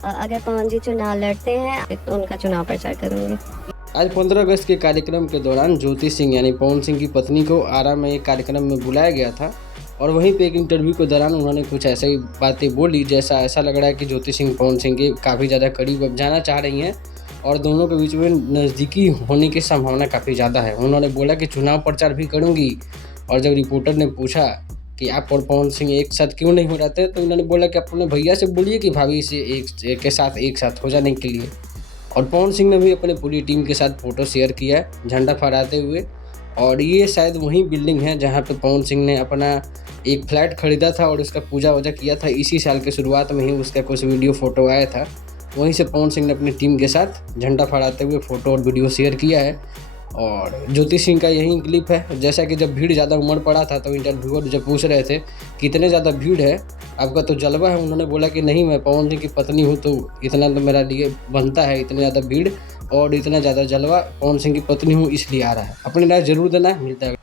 अगर पवन जी चुनाव लड़ते हैं तो उनका चुनाव प्रचार करूंगी। आज 15 अगस्त के कार्यक्रम के दौरान ज्योति सिंह यानी पवन सिंह की पत्नी को आरा में एक कार्यक्रम में बुलाया गया था और वहीं पे एक इंटरव्यू के दौरान उन्होंने कुछ ऐसी बातें बोली जैसा ऐसा लग रहा है कि ज्योति सिंह पवन सिंह के काफ़ी ज़्यादा करीब अब जाना चाह रही हैं और दोनों के बीच में नज़दीकी होने की संभावना काफ़ी ज़्यादा है। उन्होंने बोला कि चुनाव प्रचार भी करूँगी और जब रिपोर्टर ने पूछा कि आप और पवन सिंह एक साथ क्यों नहीं हो जाते तो उन्होंने बोला कि अपने भैया से बोलिए कि भाभी से एक साथ हो जाने के लिए। और पवन सिंह ने भी अपने पूरी टीम के साथ फ़ोटो शेयर किया है झंडा फहराते हुए। और ये शायद वही बिल्डिंग है जहाँ पे पवन सिंह ने अपना एक फ्लैट खरीदा था और उसका पूजा वूजा किया था। इसी साल के शुरुआत में ही उसका कुछ वीडियो फ़ोटो आया था। वहीं से पवन सिंह ने अपनी टीम के साथ झंडा फहराते हुए फ़ोटो और वीडियो शेयर किया है। और ज्योति सिंह का यही क्लिप है। जैसा कि जब भीड़ ज़्यादा उमड़ पड़ा था तो इंटरव्यूअर जब पूछ रहे थे कितने ज़्यादा भीड़ है, आपका तो जलवा है, उन्होंने बोला कि नहीं, मैं पवन सिंह की पत्नी हूँ तो इतना तो मेरा लिए बनता है, इतनी ज़्यादा भीड़ और इतना ज़्यादा जलवा पवन सिंह की पत्नी हूँ इसलिए आ रहा है। अपनी राय जरूर देना, मिलता है।